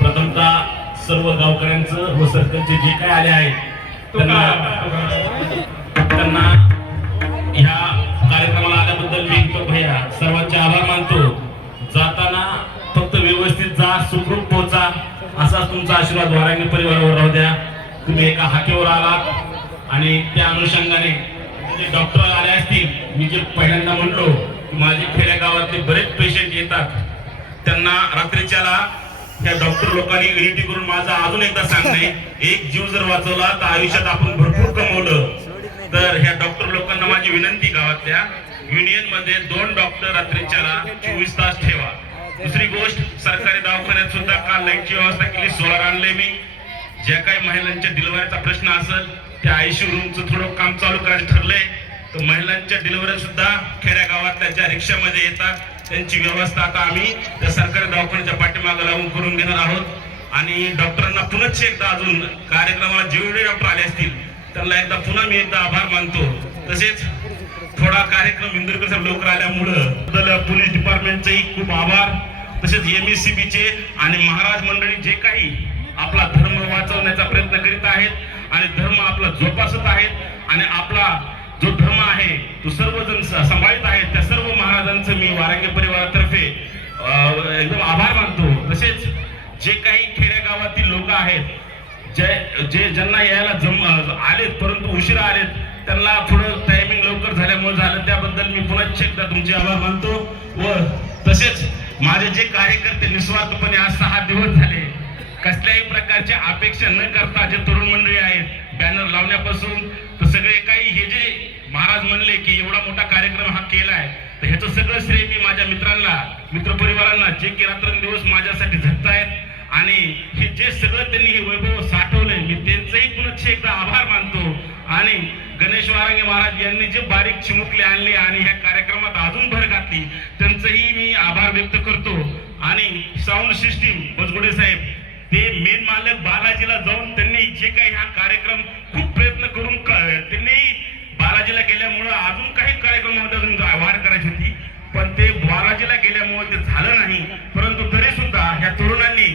प्रथमतः सर्व गावकऱ्यांचं व सरकारचे जे काय आले आहेत त्यांना ह्या कार्यक्रमाला आल्याबद्दल मी भैया सर्वांचे आभार मानतो। जाताना फक्त व्यवस्थित जा, सुखरूप पोहोचा, असाच तुमचा आशीर्वाद वारांगी परिवारावर राहू द्या। तुम्ही एका हाकेवर आलात आणि त्या अनुषंगाने जे डॉक्टर आले असतील, मी जे पहिल्यांदा म्हणलो माझे खेड्यागावातले बरेच पेशंट येतात, त्यांना रात्रीच्याला त्या डॉक्टर लोकांनी विनंती करून माझा अजून एकदा सांगणे, एक जीव जर वाचवला तर आयुष्यात आपण भरपूर कमवलं। तर ह्या डॉक्टर लोकांना माझी विनंती, गावातल्या युनियन मध्ये 2 डॉक्टर रात्रीच्याला 24 तास ठेवा। दुसरी गोष्ट, सरकारी दवाखान्यात सुद्धा काल लाईटची व्यवस्था केली, सोलार आणले मी। ज्या काही महिलांच्या डिलिव्हरीचा प्रश्न असेल त्या आयसीयू रूमचं थोडं काम चालू करायचं ठरलंय, तर महिलांच्या डिलिव्हरी सुद्धा खेड्या गावातल्या ज्या रिक्षामध्ये येतात त्यांची व्यवस्था आता आम्ही त्या सरकारी दवाखान्याच्या पाठीमागे लावून करून घेणार आहोत। आणि डॉक्टरांना पुन्हा एकदा अजून कार्यक्रमाला जेवढे डॉक्टर आले असतील त्यांना एकदा पुन्हा मी एकदा आभार मानतो। तसेच थोडा कार्यक्रम इंदुरकर साहेब लवकर आल्यामुळं पोलीस डिपार्टमेंटचेही खूप आभार, तसेच एमएससीबीचे आणि महाराज मंडळी जे काही आपला धर्म वाचवण्याचा प्रयत्न करीत आहेत आणि धर्म आपला जोपासत आहेत आणि आपला जो धर्म आहे तो सर्वजण सांभाळत आहेत, त्या सर्व महाराजांचं मी वारांगी परिवारातर्फे एकदम आभार मानतो। तसेच जे काही खेड्यागावातील लोक आहेत जे ज्यांना यायला आलेत परंतु उशिरा आलेत, त्यांना थोडं टायमिंग लवकर झाल्यामुळे झालं, त्याबद्दल मी पुन्हा एकदा तुमचे आभार मानतो। व तसेच माझे जे कार्यकर्ते निस्वार्थपणे आज 6 दिवस झाले कसल्याही प्रकारच्या अपेक्षा न करता जे तरुण मंडळी आहेत, बॅनर लावण्यापासून तर सगळे काही हे जे महाराज म्हणले की एवढा मोठा कार्यक्रम हा केलाय, तर ह्याचं सगळं श्रेय मी माझ्या मित्रांना, मित्रपरिवारांना जे की रात्रंदिवस माझ्यासाठी झटतायत आणि हे जे सगळं त्यांनी हे वैभव साठवलंय, मी त्यांचंही पुन्हा एकदा आभार मानतो। आणि गणेश वारांगे महाराज यांनी जे बारीक चिमुकले आणले आणि ह्या कार्यक्रमात अजून भर घातली, त्यांचंही मी आभार व्यक्त करतो। आणि साऊंड सिस्टीम बजगुडे साहेब, ते मेन मालक बालाजीला जाऊन त्यांनी जे काही हा कार्यक्रम खूप प्रयत्न करून त्यांनी बालाजीला गेल्यामुळं अजून काही कार्यक्रमामध्ये अजून वाढ करायची होती, पण ते बालाजीला गेल्यामुळे ते झालं नाही। परंतु तरी सुद्धा ह्या तरुणांनी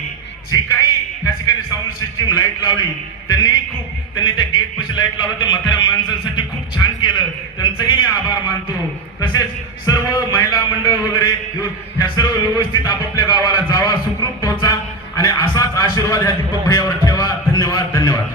जे काही त्या ठिकाणी साऊंड सिस्टीम लाईट लावली, त्यांनी त्या गेट पाशी लाईट लावलं, ते म्हाताऱ्या माणसांसाठी खूप छान केलं, त्यांचंही मी आभार मानतो। तसेच सर्व महिला मंडळ वगैरे ह्या सर्व व्यवस्थित आपापल्या गावाला जावा, सुखरूप पोहोचा आणि असाच आशीर्वाद ह्या दीपक भैयावर ठेवा। धन्यवाद, धन्यवाद।